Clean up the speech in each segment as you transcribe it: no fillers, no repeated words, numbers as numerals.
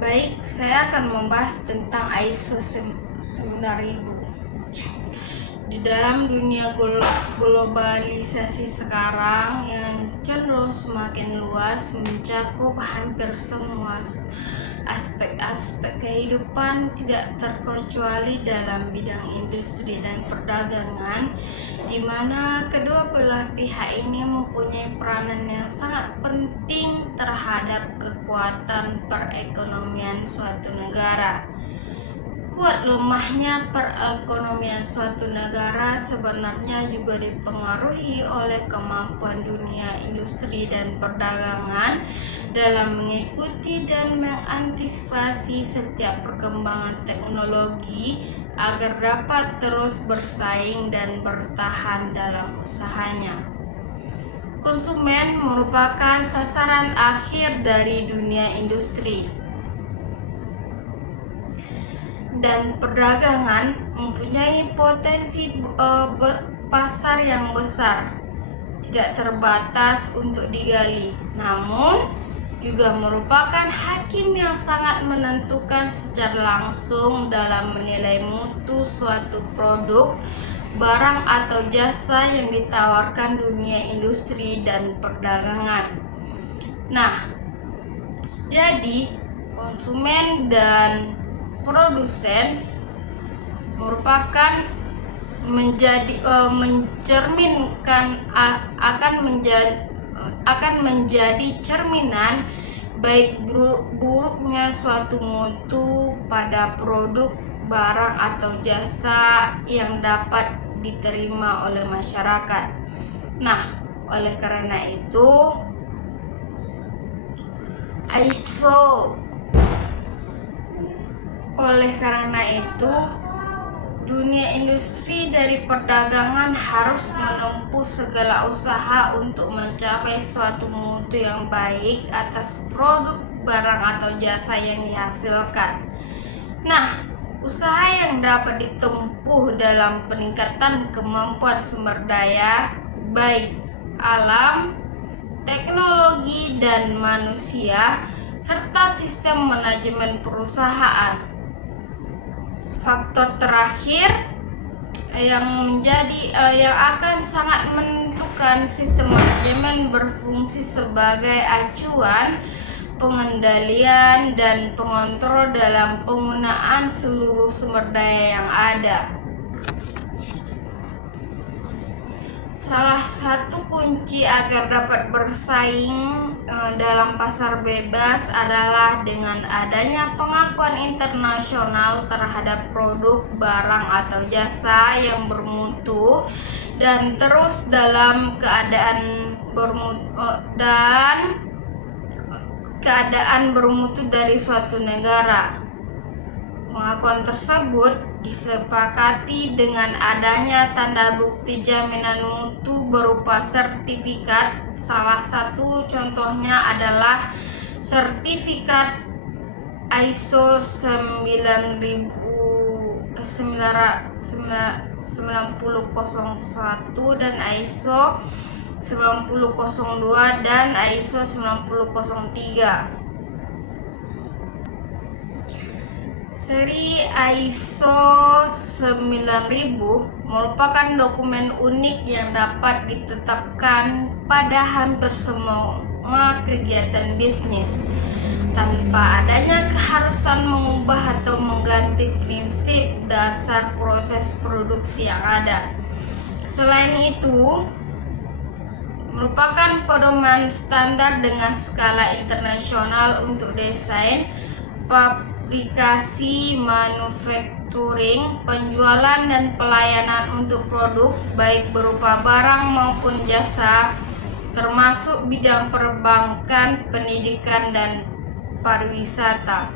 Baik, saya akan membahas tentang ISO 9000. Di dalam dunia globalisasi sekarang yang cenderung semakin luas, mencakup hampir semua aspek-aspek kehidupan, tidak terkecuali dalam bidang industri dan perdagangan, di mana kedua belah pihak ini mempunyai peranan yang sangat penting terhadap kekuatan perekonomian suatu negara. Kuat lemahnya perekonomian suatu negara sebenarnya juga dipengaruhi oleh kemampuan dunia industri dan perdagangan dalam mengikuti dan mengantisipasi setiap perkembangan teknologi agar dapat terus bersaing dan bertahan dalam usahanya. Konsumen merupakan sasaran akhir dari dunia industri dan perdagangan, mempunyai potensi pasar yang besar, tidak terbatas untuk digali, namun juga merupakan hakim yang sangat menentukan secara langsung dalam menilai mutu suatu produk, barang atau jasa yang ditawarkan dunia industri dan perdagangan. Nah, jadi konsumen dan produsen merupakan akan menjadi cerminan baik buruknya suatu mutu pada produk, barang atau jasa yang dapat diterima oleh masyarakat. Nah, oleh karena itu dunia industri dari perdagangan harus menempuh segala usaha untuk mencapai suatu mutu yang baik atas produk, barang atau jasa yang dihasilkan. Nah, usaha yang dapat ditempuh dalam peningkatan kemampuan sumber daya, baik alam, teknologi, dan manusia, serta sistem manajemen perusahaan. Faktor terakhir yang akan sangat menentukan sistem manajemen berfungsi sebagai acuan pengendalian dan pengontrol dalam penggunaan seluruh sumber daya yang ada. Salah satu kunci agar dapat bersaing dalam pasar bebas adalah dengan adanya pengakuan internasional terhadap produk, barang atau jasa yang bermutu dan terus dalam keadaan bermutu dari suatu negara. Pengakuan tersebut disepakati dengan adanya tanda bukti jaminan mutu berupa sertifikat. Salah satu contohnya adalah sertifikat ISO 9001 dan ISO 9002 dan ISO 9003. Seri ISO 9000 merupakan dokumen unik yang dapat ditetapkan pada hampir semua kegiatan bisnis tanpa adanya keharusan mengubah atau mengganti prinsip dasar proses produksi yang ada. Selain itu, merupakan pedoman standar dengan skala internasional untuk desain, aplikasi manufacturing, penjualan dan pelayanan untuk produk baik berupa barang maupun jasa, termasuk bidang perbankan, pendidikan dan pariwisata.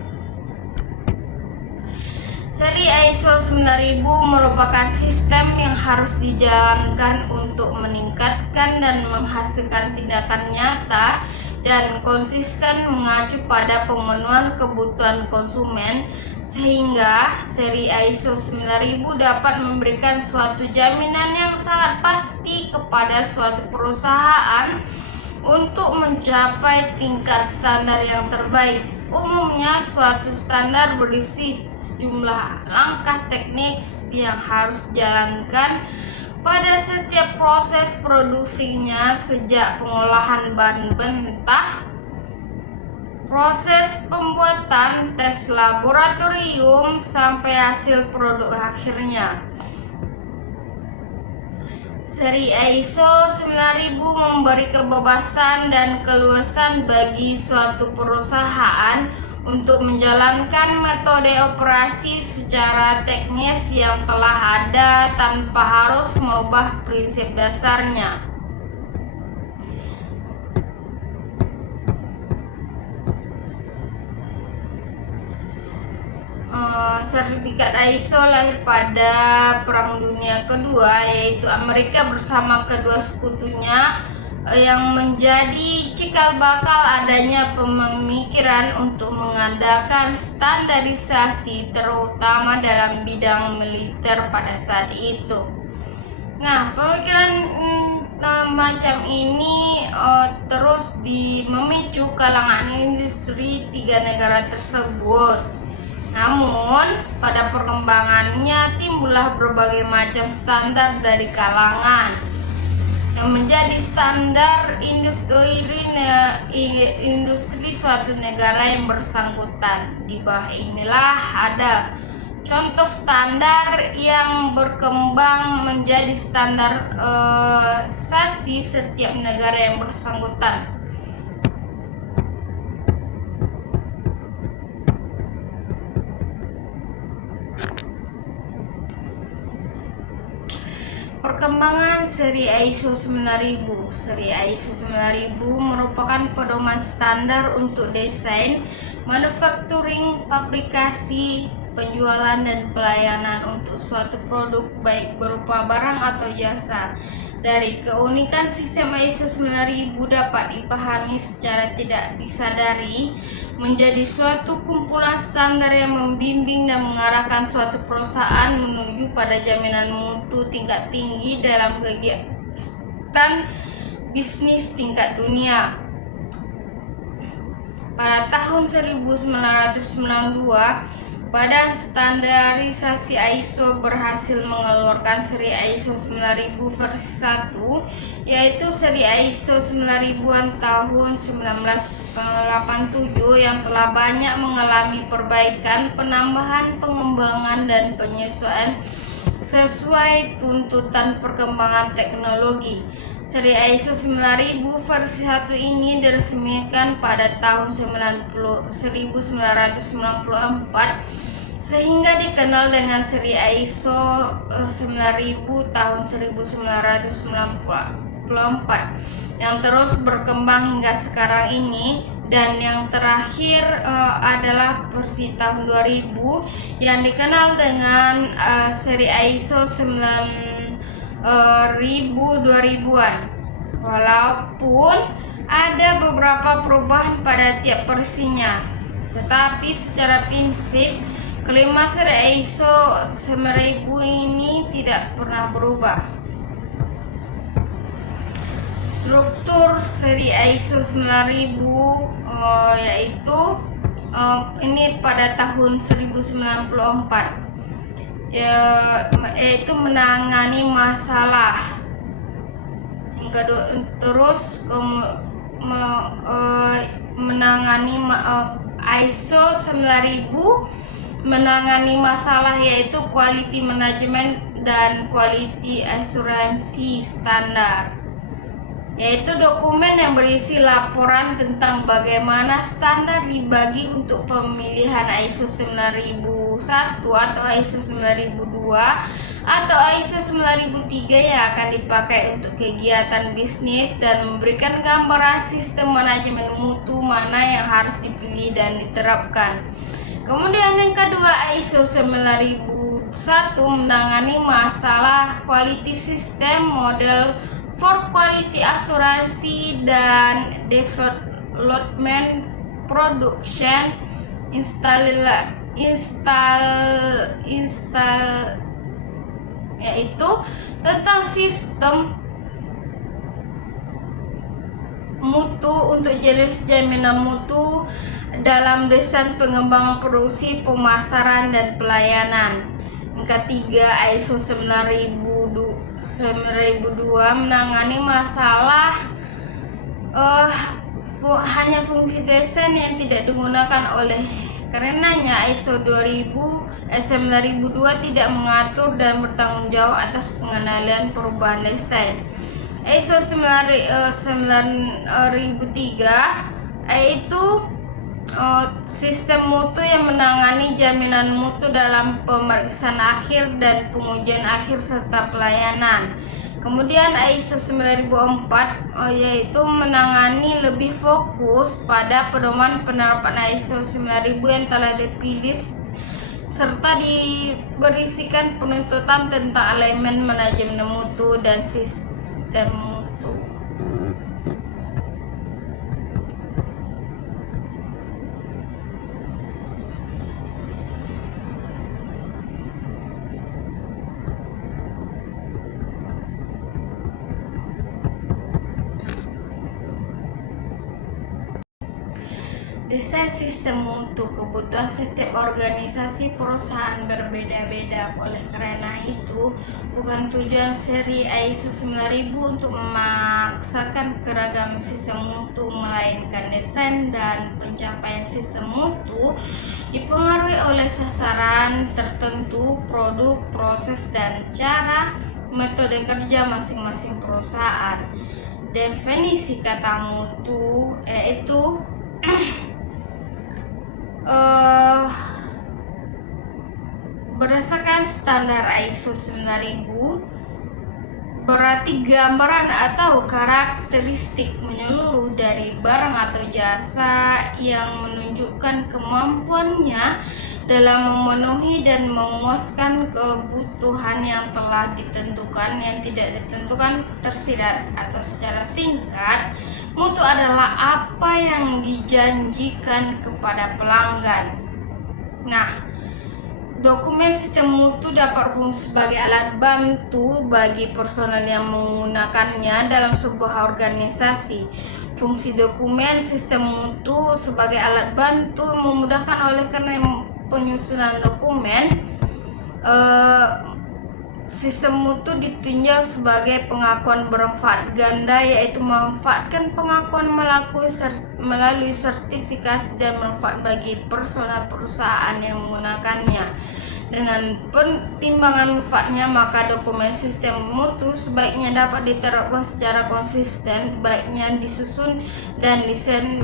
Seri ISO 9000 merupakan sistem yang harus dijalankan untuk meningkatkan dan menghasilkan tindakan nyata dan konsisten mengacu pada pemenuhan kebutuhan konsumen, sehingga seri ISO 9000 dapat memberikan suatu jaminan yang sangat pasti kepada suatu perusahaan untuk mencapai tingkat standar yang terbaik umumnya suatu standar berisi sejumlah langkah teknis yang harus dijalankan pada setiap proses produksinya, sejak pengolahan bahan mentah, proses pembuatan, tes laboratorium, sampai hasil produk akhirnya. Seri ISO 9000 memberi kebebasan dan keluasan bagi suatu perusahaan untuk menjalankan metode operasi secara teknis yang telah ada tanpa harus merubah prinsip dasarnya. Sertifikat ISO lahir pada Perang Dunia Kedua, yaitu Amerika bersama kedua sekutunya, yang menjadi cikal bakal adanya pemikiran untuk mengadakan standarisasi, terutama dalam bidang militer pada saat itu. Nah, pemikiran macam ini terus memicu kalangan industri tiga negara tersebut. Namun, pada perkembangannya timbullah berbagai macam standar dari kalangan yang menjadi standar industri suatu negara yang bersangkutan. Di bawah inilah ada contoh standar yang berkembang menjadi standarisasi setiap negara yang bersangkutan. Perkembangan seri ISO 9000. Seri ISO 9000 merupakan pedoman standar untuk desain, manufacturing, fabrikasi, penjualan, dan pelayanan untuk suatu produk, baik berupa barang atau jasa. Dari keunikan sistem ISO 9000 dapat dipahami secara tidak disadari menjadi suatu kumpulan standar yang membimbing dan mengarahkan suatu perusahaan menuju pada jaminan mutu tingkat tinggi dalam kegiatan bisnis tingkat dunia. Pada tahun 1992, Badan Standarisasi ISO berhasil mengeluarkan seri ISO 9000 versi 1, yaitu seri ISO 9000-an tahun 1987 yang telah banyak mengalami perbaikan, penambahan, pengembangan, dan penyesuaian sesuai tuntutan perkembangan teknologi. Seri ISO 9000 versi 1 ini diresmikan pada tahun 1994 sehingga dikenal dengan seri ISO 9000 tahun 1994 yang terus berkembang hingga sekarang ini. Dan yang terakhir adalah versi tahun 2000 yang dikenal dengan seri ISO 2000-an. Walaupun ada beberapa perubahan pada tiap versinya, tetapi secara prinsip kelima seri ISO 9000 ini tidak pernah berubah. Struktur seri ISO 9000 yaitu ini pada tahun 1094, yaitu menangani masalah. Terus menangani ISO 9000 menangani masalah yaitu quality management dan quality asuransi standar, yaitu dokumen yang berisi laporan tentang bagaimana standar dibagi untuk pemilihan ISO 9001 atau ISO 9002 atau ISO 9003 yang akan dipakai untuk kegiatan bisnis, dan memberikan gambaran sistem manajemen mutu mana yang harus dipilih dan diterapkan. Kemudian yang kedua, ISO 9001 menangani masalah quality system, model for quality asuransi dan development, production, yaitu tentang sistem mutu untuk jenis jaminan mutu, dalam desain pengembangan produksi, pemasaran, dan pelayanan. Yang ketiga, ISO 9002 menangani masalah hanya fungsi desain yang tidak digunakan. Oleh karenanya ISO 9002 tidak mengatur dan bertanggung jawab atas pengendalian perubahan desain. ISO 9003 yaitu sistem mutu yang menangani jaminan mutu dalam pemeriksaan akhir dan pengujian akhir serta pelayanan. Kemudian ISO 9004 yaitu menangani lebih fokus pada pedoman penerapan ISO 9000 yang telah dipilih serta diberisikan penuntutan tentang elemen manajemen mutu dan sistem mutu. Desain sistem mutu, kebutuhan setiap organisasi perusahaan berbeda-beda. Oleh karena itu, bukan tujuan seri ISO 9000 untuk memaksakan keragaman sistem mutu, melainkan desain dan pencapaian sistem mutu dipengaruhi oleh sasaran tertentu, produk, proses, dan cara metode kerja masing-masing perusahaan. Definisi kata mutu yaitu berdasarkan standar ISO 9000 berarti gambaran atau karakteristik menyeluruh dari barang atau jasa yang menunjukkan kemampuannya dalam memenuhi dan memuaskan kebutuhan yang telah ditentukan, yang tidak ditentukan tersirat. Atau secara singkat, mutu adalah apa yang dijanjikan kepada pelanggan. Nah, dokumen sistem mutu dapat berfungsi sebagai alat bantu bagi personel yang menggunakannya dalam sebuah organisasi. Fungsi dokumen sistem mutu sebagai alat bantu memudahkan oleh karena penyusunan dokumen. Sistem mutu ditinjau sebagai pengakuan bermanfaat ganda, yaitu memanfaatkan pengakuan melalui sertifikasi dan manfaat bagi personal perusahaan yang menggunakannya. Dengan pertimbangan manfaatnya, maka dokumen sistem mutu sebaiknya dapat diterapkan secara konsisten, baiknya disusun dan desain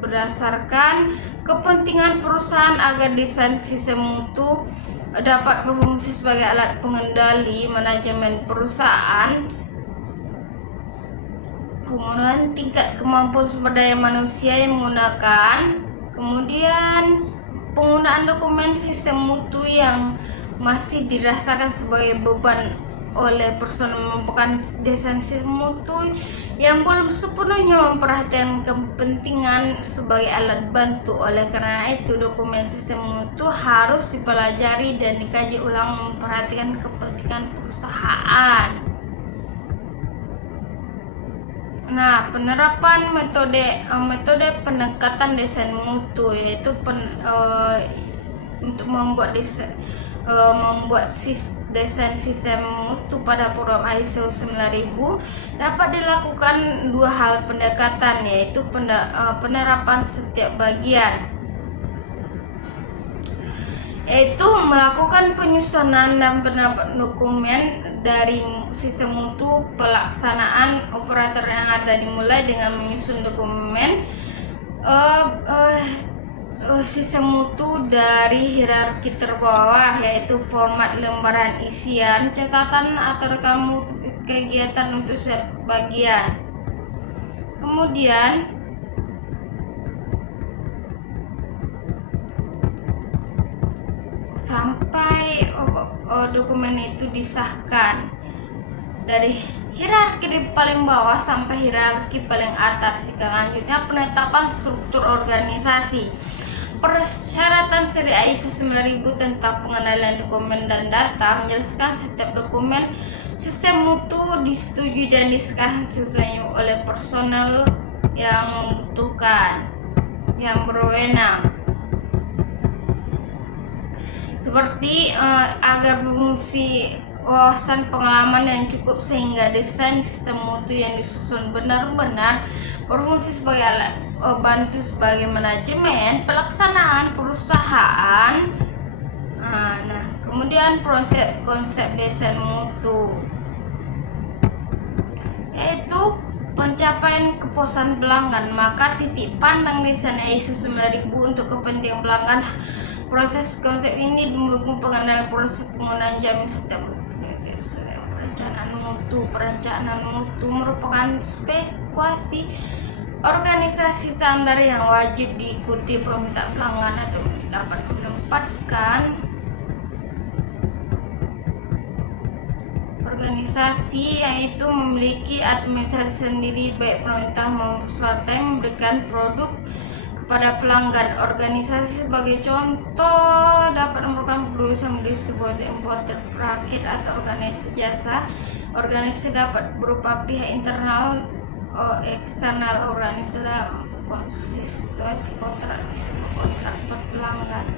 berdasarkan kepentingan perusahaan agar desain sistem mutu dapat berfungsi sebagai alat pengendali manajemen perusahaan, penggunaan tingkat kemampuan sumber daya manusia yang menggunakan, kemudian penggunaan dokumen sistem mutu yang masih dirasakan sebagai beban oleh personel merupakan desain sistem mutu yang belum sepenuhnya memperhatikan kepentingan sebagai alat bantu. Oleh karena itu, dokumen sistem mutu harus dipelajari dan dikaji ulang memperhatikan kepentingan perusahaan. Nah, penerapan metode pendekatan desain mutu yaitu untuk membuat desain sistem mutu pada program ISO 9000 dapat dilakukan dua hal pendekatan, yaitu penerapan setiap bagian, yaitu melakukan penyusunan dan penerapan dokumen dari sistem mutu. Pelaksanaan operator yang ada dimulai dengan menyusun dokumen sistem mutu dari hierarki terbawah, yaitu format lembaran isian, catatan atau rekam kegiatan untuk setiap bagian. Kemudian sampai dokumen itu disahkan, dari hierarki di paling bawah sampai hierarki paling atas. Selanjutnya penetapan struktur organisasi. Persyaratan seri ISO 9000 tentang pengendalian dokumen dan data menjelaskan setiap dokumen sistem mutu disetujui dan disahkan sesuai oleh personel yang membutuhkan. yang berwenang, seperti agar fungsi wawasan pengalaman yang cukup sehingga desain sistem mutu yang disusun benar-benar berfungsi sebagai alat bantu sebagai manajemen pelaksanaan perusahaan. Nah, kemudian konsep desain mutu yaitu pencapaian kepuasan pelanggan. Maka titik pandang desain ISO 9000 untuk kepentingan pelanggan. Proses konsep ini mendukung pengenalan proses penggunaan jamin sistem perencanaan mutu merupakan spesifikasi organisasi standar yang wajib diikuti permintaan pelanggan atau dapat menempatkan organisasi yang itu memiliki administrasi sendiri baik pemerintah maupun swasta yang memberikan produk kepada pelanggan. Organisasi sebagai contoh dapat merupakan perusahaan distributor, importer, perakit atau organisasi jasa. Organisasi dapat berupa pihak internal, eksternal, organisasi dalam konsistensi kontrak pelanggan.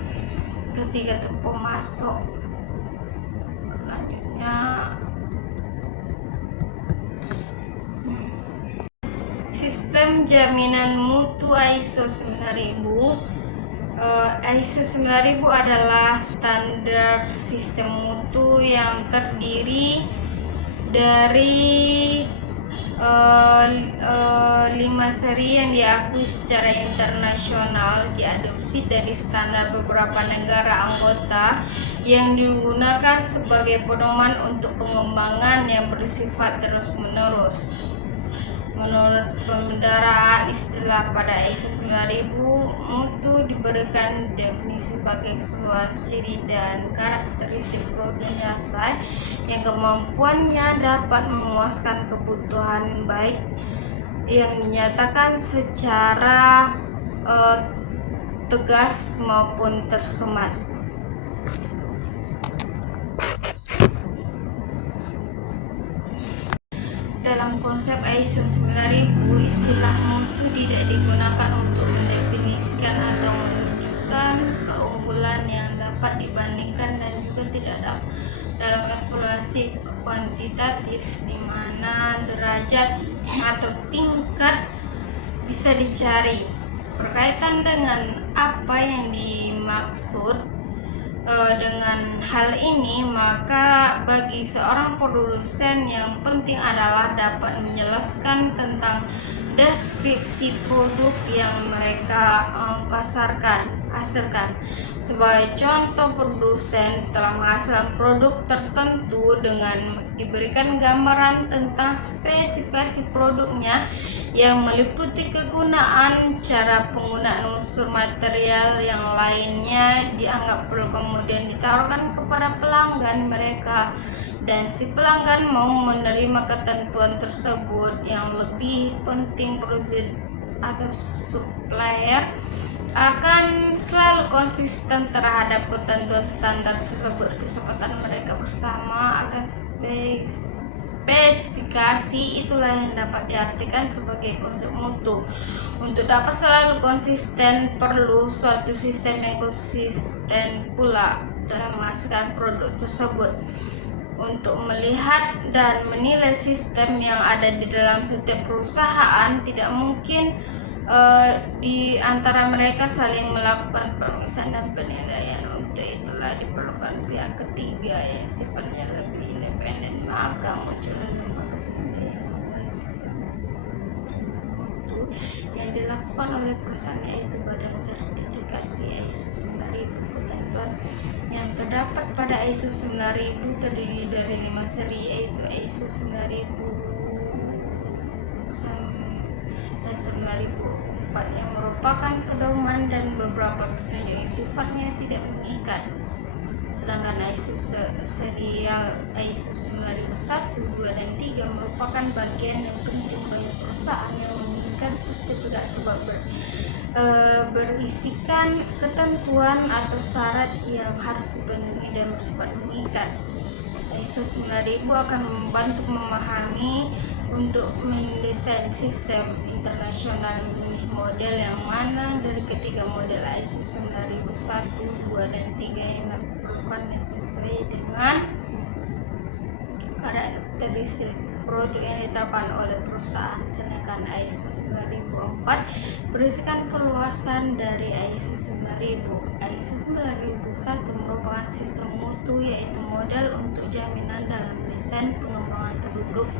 Ketiga itu pemasok. Selanjutnya sistem jaminan mutu ISO 9000. ISO 9000 adalah standar sistem mutu yang terdiri dari 5 seri yang diakui secara internasional, diadopsi dari standar beberapa negara anggota yang digunakan sebagai pedoman untuk pengembangan yang bersifat terus-menerus. Menurut pembendaharaan istilah pada ISO 9000, mutu diberikan definisi sebagai keseluruhan ciri dan karakteristik produk jasa yang kemampuannya dapat memuaskan kebutuhan baik yang dinyatakan secara tegas maupun tersemat. Dalam konsep ISO 9000, istilah mutu tidak digunakan untuk mendefinisikan atau menunjukkan keunggulan yang dapat dibandingkan dan juga tidak dalam evaluasi kuantitatif di mana derajat atau tingkat bisa dicari. Berkaitan dengan apa yang dimaksud dengan hal ini, maka bagi seorang produsen yang penting adalah dapat menjelaskan tentang deskripsi produk yang mereka hasilkan. Sebagai contoh, produsen telah menghasilkan produk tertentu dengan diberikan gambaran tentang spesifikasi produknya yang meliputi kegunaan, cara penggunaan unsur material yang lainnya dianggap perlu kemudian ditawarkan kepada pelanggan mereka, dan si pelanggan mau menerima ketentuan tersebut. Yang lebih penting, produsen atau supplier akan selalu konsisten terhadap ketentuan standar tersebut. Kesepakatan mereka bersama akan spesifikasi itulah yang dapat diartikan sebagai konsep mutu. Untuk dapat selalu konsisten, perlu suatu sistem yang konsisten pula dalam menghasilkan produk tersebut. Untuk melihat dan menilai sistem yang ada di dalam setiap perusahaan, tidak mungkin di antara mereka saling melakukan pemisahan dan penilaian. Untuk itulah diperlukan pihak ketiga yang sifatnya lebih independen, maka muncul lembaga penilaian sistem mutu yang dilakukan oleh perusahaan, yaitu Badan Sertifikasi ISO 9000. Ketentuan yang terdapat pada ISO 9000 terdiri dari 5 seri, yaitu ISO 9000 dan 9004 yang merupakan pedoman dan beberapa petunjuk yang sifatnya tidak mengikat. Sedangkan ISO serial ISO 9001, 2, dan 3 merupakan bagian yang penting bagi perusahaan yang menginginkan sertifikat sebab berisikan ketentuan atau syarat yang harus dipenuhi dan bersifat mengikat. ISO 9000 akan membantu memahami untuk mendesain sistem internasional model yang mana dari ketiga model ISO 9001, 2, dan 3 yang diperlukan yang sesuai dengan karakteristik produk yang ditetapkan oleh perusahaan. Sedangkan ISO 9004 berisikan perluasan dari ISO 9000. ISO 9001 merupakan sistem mutu, yaitu model untuk jaminan dalam desain pengembangan produk,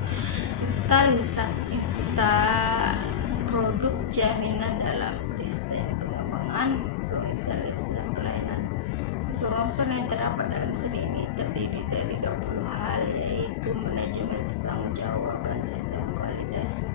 produk, jaminan dalam desain pengembangan produk, installasi dan pelayanan. Unsur-unsur yang terdapat dalam studi ini terdiri dari 20 hal, yaitu manajemen pertanggungjawaban, sistem kualitas,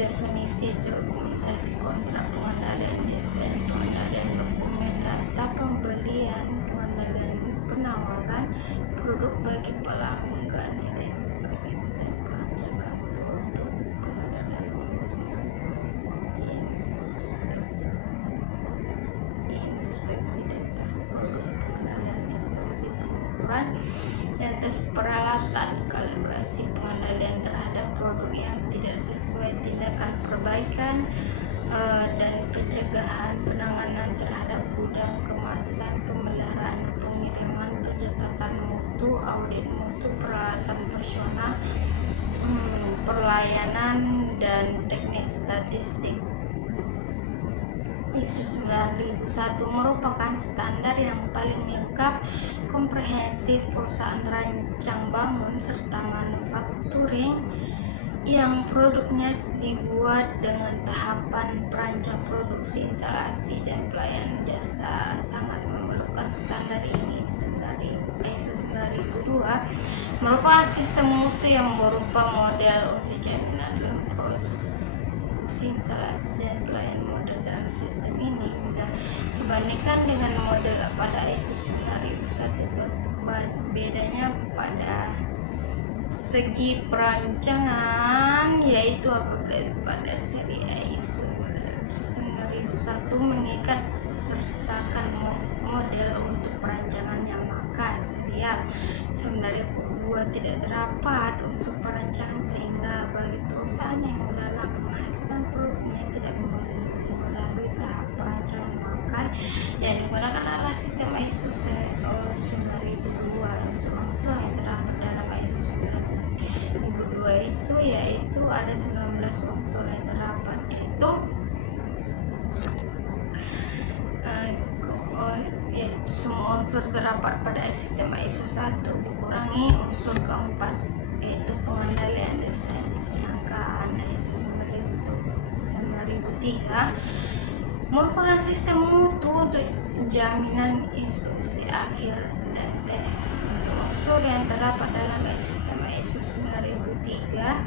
definisi, dokumentasi kontrak, pengendalian desain, pengendalian dokumen data pembelian, pengendalian penawaran produk bagi pelanggan, dan bagi sistem pelacakan produk, pengendalian proses inspeksi dan tes produk, pengendalian inspeksi pengukuran dan tes peralatan, kalibrasi, pengendalian terhadap produk yang tidak sesuai, tindakan perbaikan dan pencegahan, penanganan terhadap gudang, kemasan, pemeliharaan, pengiriman, pencatatan mutu, audit mutu, peralatan operasional, pelayanan, dan teknik statistik. ISO 9001 merupakan standar yang paling lengkap, komprehensif perusahaan rancang bangun serta manufacturing yang produknya dibuat dengan tahapan perancang produksi, instalasi, dan pelayanan jasa sangat memerlukan standar ini. ISO 9002 merupakan sistem mutu yang berupa model untuk jaminan dalam proses instalasi dan pelayanan. Model dalam sistem ini dibandingkan dengan model pada ISO 9001, bedanya pada segi perancangan, yaitu pada seri ISO 9001 mengikat sertakan model untuk perancangannya, maka serial 9002 tidak terdapat unsur perancangan, sehingga bagi perusahaan yang dalam menghasilkan produknya tidak melalui tahap perancangan, maka yang digunakan adalah sistem ISO 9002. Unsur-unsur yang terdapat dalam ISO 9002 yaitu ada 19 unsur yang terdapat, yaitu semua unsur terdapat pada sistem ISO 1 dikurangi unsur keempat, yaitu pengendalian desain. Sedangkan ISO 9003 merupakan sistem mutu untuk jaminan inspeksi akhir dan tes. Unsur yang terdapat dalam sistem ISO 9003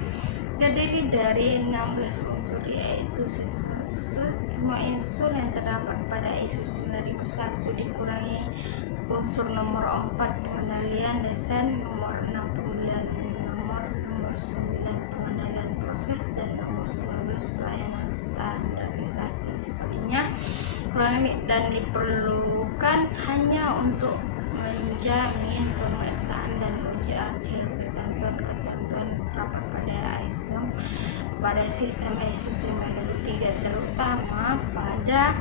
terdiri dari 16 unsur, yaitu semua unsur yang terdapat pada ISO 9001 dikurangi unsur nomor 4 pengendalian desain, nomor 6 pemilihan nomor 9 pengendalian proses, dan nomor 19 pelayanan standarisasi. Sifatnya dan diperlukan hanya untuk menjamin pemeriksaan dan uji akhir ketentuan terdapat pada ISO pada sistem ISO 9003, terutama pada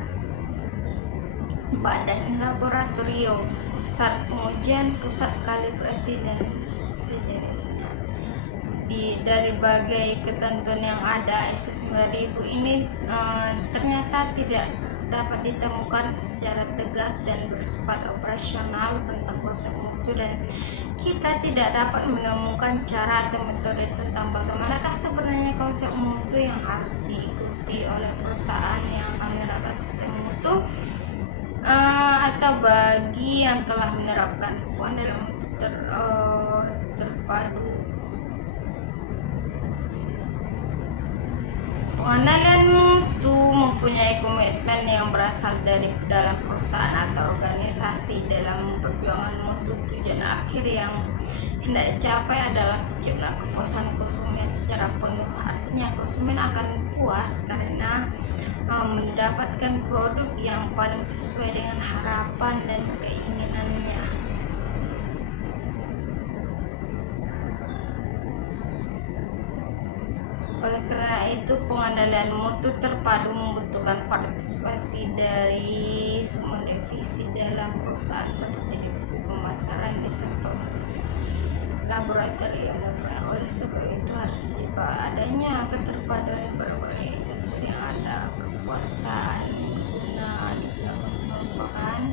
badan laboratorium, pusat pengujian, pusat kalibrasi, dan sejenisnya. Dari berbagai ketentuan yang ada, ISO 9000 ini ternyata tidak dapat ditemukan secara tegas dan bersifat operasional tentang konsep mutu, dan kita tidak dapat menemukan cara atau metode tentang bagaimanakah sebenarnya konsep mutu yang harus diikuti oleh perusahaan yang menerapkan sistem mutu, atau bagi yang telah menerapkan pengendalian mutu terpadu. Pengendalian mutu mempunyai komitmen yang berasal dari dalam perusahaan atau organisasi. Dalam perjuangan mutu, tujuan akhir yang hendak dicapai adalah tercipta kepuasan konsumen secara penuh. Artinya konsumen akan puas karena mendapatkan produk yang paling sesuai dengan harapan dan keinginannya. Oleh karena yaitu pengendalian mutu terpadu membutuhkan partisipasi dari semua divisi dalam perusahaan seperti divisi pemasaran di sektor laboratorium. Oleh sebab itu harus adanya keterpaduan berbagai unsur yang ada, kekuasaan guna digunakan merupakan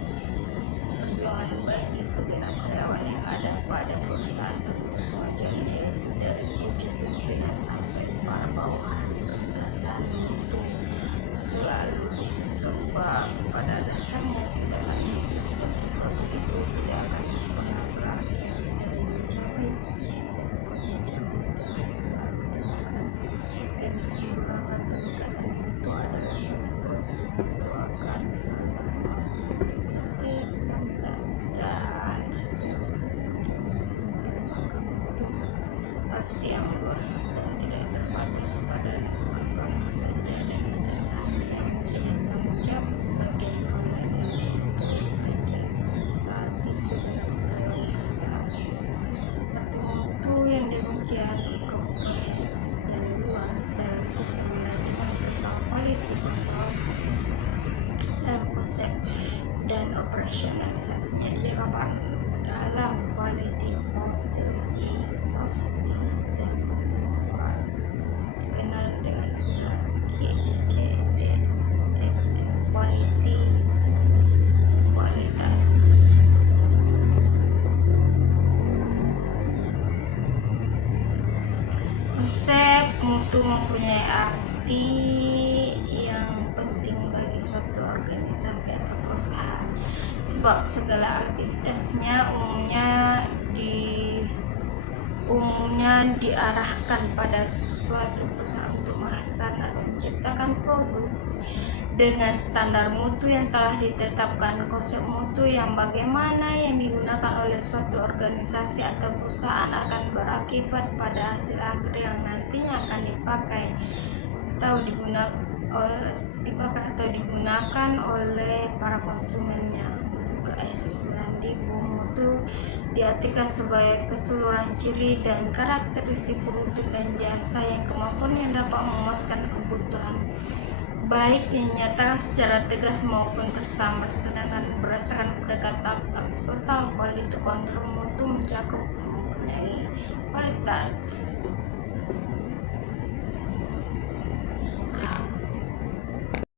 perjuangan bagi segenap karyawan yang ada pada perusahaan tersebut, yaitu dari pucuk pimpinan sampai para bawahan. Peningkatan mutu selalu disusun pada dasarnya tidak akan sesuatu produk itu tidak akan pernah berakhir dari mencapai dan disempurnakan. Peningkatan mutu adalah suatu proses itu akan arti yang luas dan tidak terbatas pada orang saja, dan yang menjadi tanggung jawab bagian mana yang saja bagi segenap karyawan perusahaan. Arti mutu yang demikian kompleks dan luas dalam sistem manajemen tentang politik kontrol dalam konsep dan operasionalisasinya dijabarkan dalam quality of philosophy dan dikenal dengan istilah QCDS, quality, kualitas. Konsep mutu mempunyai arti yang penting bagi suatu organisasi atau perusahaan, sebab segala aktivitasnya umumnya diarahkan pada suatu perusahaan untuk menghasilkan atau menciptakan produk dengan standar mutu yang telah ditetapkan. Konsep mutu yang bagaimana yang digunakan oleh suatu organisasi atau perusahaan akan berakibat pada hasil akhir yang nantinya akan dipakai atau digunakan oleh para konsumennya. ISO 9000, mutu diartikan sebagai keseluruhan ciri dan karakteristik produk dan jasa yang kemampuannya dapat memuaskan kebutuhan baik yang nyata secara tegas maupun tersamar. Sedangkan berdasarkan pendekatan total quality control, mutu mencakup mempunyai kualitas